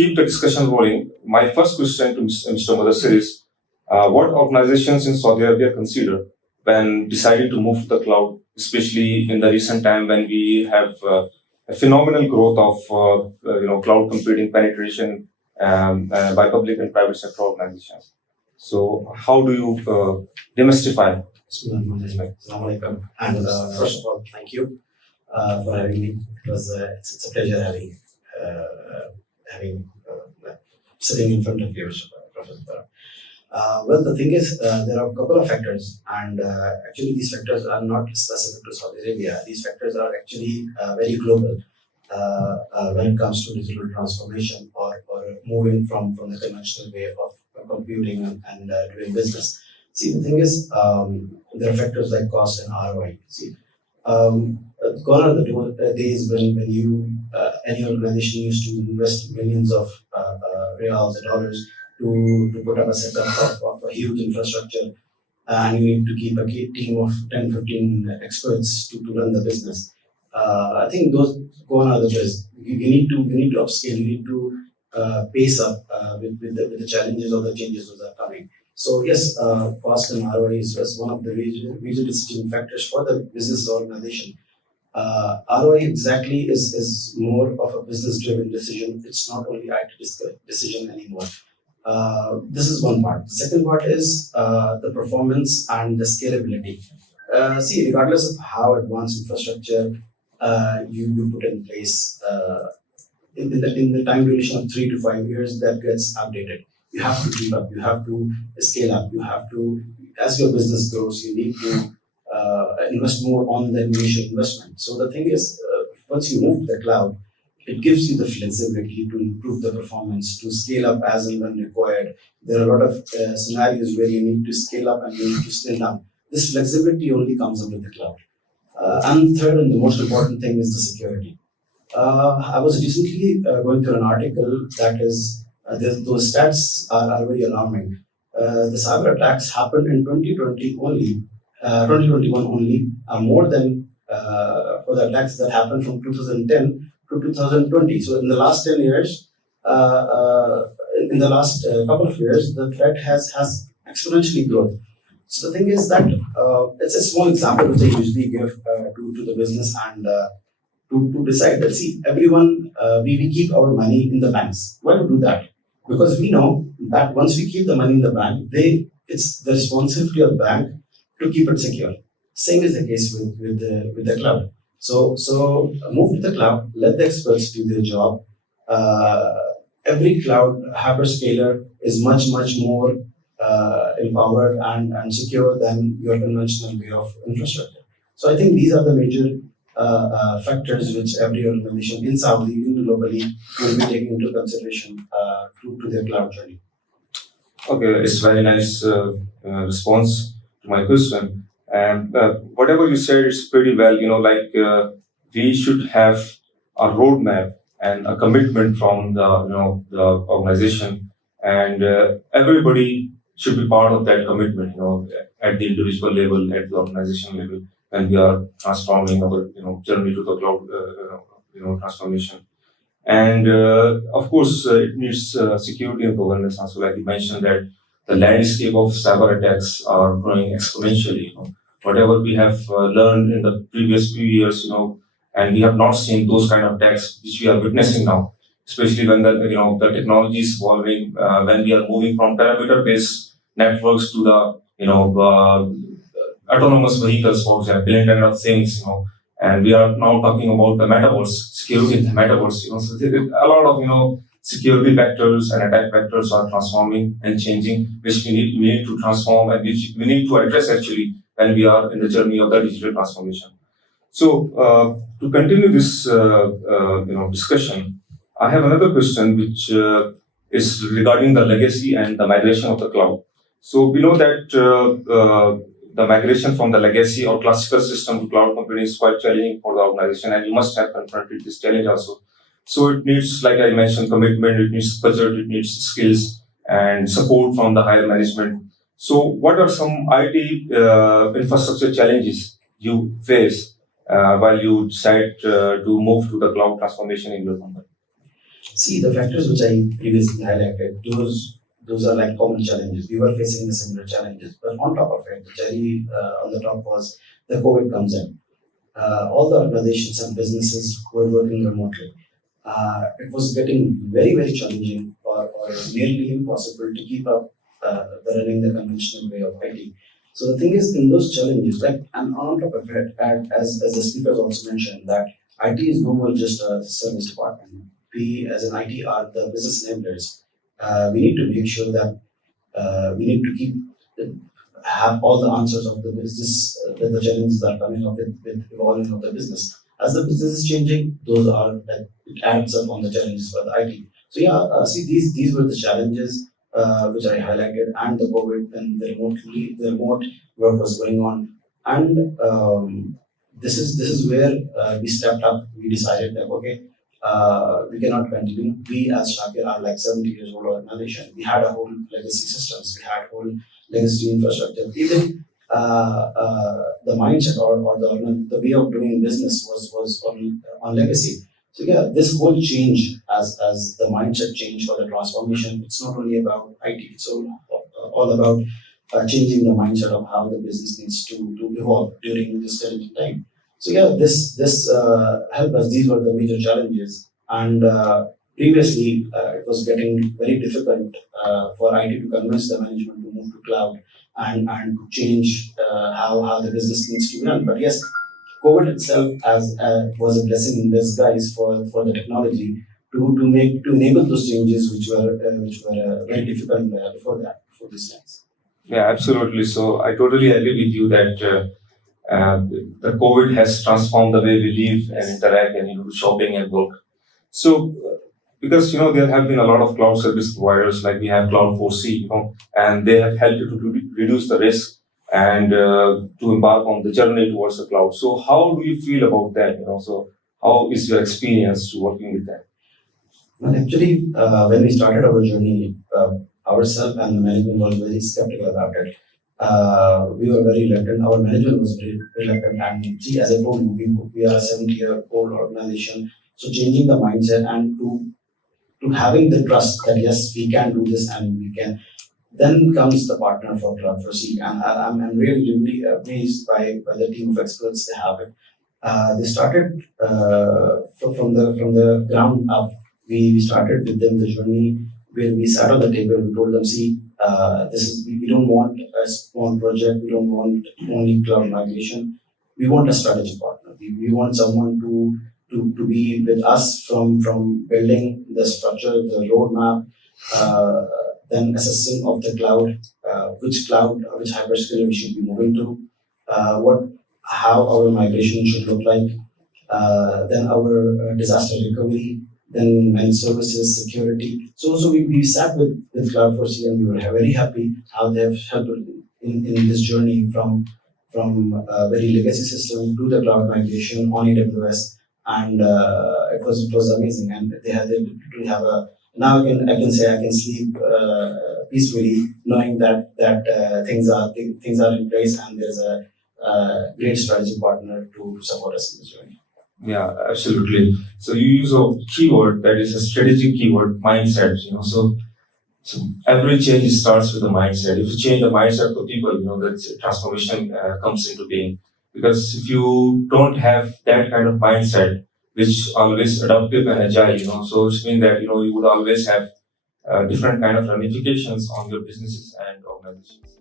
keep the discussion rolling, my first question to Mr. Mudassir is, what organizations in Saudi Arabia consider when deciding to move to the cloud, especially in the recent time when we have a phenomenal growth of cloud computing penetration by public and private sector organizations. So, how do you demystify this? And first of all, thank you for having me. It's a pleasure having sitting in front of you, Professor. Well, the thing is, there are a couple of factors, and actually, these factors are not specific to Saudi Arabia. These factors are actually very global when it comes to digital transformation or moving from the conventional way of computing and doing business. See, the thing is, there are factors like cost and ROI. See, gone are the days when any organization used to invest millions of reals or dollars to put up a setup of a huge infrastructure, and you need to keep a team of 10, 15 experts to run the business. I think those gone are the days. You need to upscale. You need to pace up with the challenges or the changes that are coming. So yes, cost and ROI is one of the major decision factors for the business organization. ROI exactly is more of a business-driven decision. It's not only IT decision anymore. This is one part. The second part is the performance and the scalability. See, regardless of how advanced infrastructure you put in place, in the time duration of 3 to 5 years, that gets outdated. You have to keep up. You have to scale up. You have to, as your business grows, you need to invest more on the initial investment. So the thing is, once you move to the cloud, it gives you the flexibility to improve the performance, to scale up as and when required. There are a lot of scenarios where you need to scale up and you need to scale down. This flexibility only comes up with the cloud. And third, and the most important thing is the security. I was recently going through an article that is, those stats are very alarming. The cyber attacks happened in 2020 only, 2021 only, more than for the attacks that happened from 2010 to 2020. So in the last 10 years, in the last couple of years, the threat has exponentially grown. So the thing is that it's a small example which I usually give to the business and to decide that, see, everyone, we keep our money in the banks. Why do we do that? Because we know that once we keep the money in the bank, it's the responsibility of the bank to keep it secure. Same is the case with the cloud. So move to the cloud, let the experts do their job. Every cloud hyperscaler is much more empowered and secure than your conventional way of infrastructure. So I think these are the major factors which every organization in Saudi, even globally, will be taking into consideration to their cloud journey. Okay, it's very nice response to my question. And whatever you said is pretty well. We should have a roadmap and a commitment from the organization, and everybody should be part of that commitment. At the individual level, at the organization level, when we are transforming our journey to the cloud transformation. And of course, it needs security and governance also. Like you mentioned that the landscape of cyber attacks are growing exponentially. Whatever we have learned in the previous few years, and we have not seen those kind of attacks which we are witnessing now. Especially when the technology is evolving, when we are moving from parameter-based networks to the autonomous vehicles, for example, Internet of Things, and we are now talking about the metaverse, security in the metaverse. So there is a lot of security vectors and attack vectors are transforming and changing, which we need to transform and which we need to address actually when we are in the journey of the digital transformation. So to continue this discussion, I have another question which is regarding the legacy and the migration of the cloud. So we know that the migration from the legacy or classical system to cloud computing is quite challenging for the organization, and you must have confronted this challenge also. So it needs, like I mentioned, commitment, it needs budget, it needs skills and support from the higher management. So what are some IT infrastructure challenges you face while you decide to move to the cloud transformation in your company? See, the factors which I previously highlighted, those are like common challenges. We were facing the similar challenges, but on top of it, the cherry on the top was the COVID comes in. All the organizations and businesses were working remotely. It was getting very challenging or nearly impossible to keep up the running the conventional way of IT. So the thing is, in those challenges, like and on top of it, and as the speakers also mentioned, that IT is no more just a service department. We as an IT are the business enablers. We need to make sure that we need to keep have all the answers of the business, the challenges that are coming up with evolving of the business. As the business is changing, those are like it adds up on the challenges for the IT. So yeah, see these were the challenges which I highlighted, and the COVID and the remote work was going on, and this is where we stepped up. We decided that okay, we cannot continue. We as Shakir are like 70 years old organization. We had a whole legacy systems. We had whole legacy infrastructure. Even the mindset or the way of doing business was on legacy. So yeah, this whole change as the mindset change for the transformation. It's not only about IT. It's all about changing the mindset of how the business needs to evolve during this challenging time. So yeah, this helped us. These were the major challenges, and previously it was getting very difficult for IT to convince the management to move to cloud and to change how the business needs to be run. But yes, COVID itself as was a blessing in disguise for the technology to enable those changes which were very difficult before these times. Yeah, absolutely. So I totally agree with you that the COVID has transformed the way we live and interact and do shopping and work. So because there have been a lot of cloud service providers like we have Cloud4C, and they have helped you to reduce the risk and to embark on the journey towards the cloud. So how do you feel about that? So how is your experience to working with that? Well, actually, when we started our journey, ourselves and the management was very skeptical about it. We were very reluctant. Our management was very reluctant. And see, as I told you, we are a 70-year-old organization. So changing the mindset and to having the trust that yes, we can do this and we can. Then comes the partner for Cloud4C, and I'm really amazed by the team of experts they have it. They started from the ground up. We started with them the journey where we sat on the table. We told them, see, we don't want a small project. We don't want only cloud migration. We want a strategic partner. We want someone to be with us from building the structure, the roadmap, then assessing of the cloud, which hyperscaler we should be moving to, how our migration should look like, then our disaster recovery, then managed services, security. So we sat with Cloud4C and we were very happy how they have helped in this journey from a very legacy system to the cloud migration on AWS, and it was amazing. And they literally have a now I can say I can sleep peacefully knowing that things are in place and there's a great strategy partner to support us in this journey. Yeah, absolutely. So you use a keyword that is a strategic keyword, mindset. So every change starts with the mindset. If you change the mindset for people, that transformation comes into being. Because if you don't have that kind of mindset, which always adaptive and agile, so it means that you would always have different kind of ramifications on your businesses and organizations.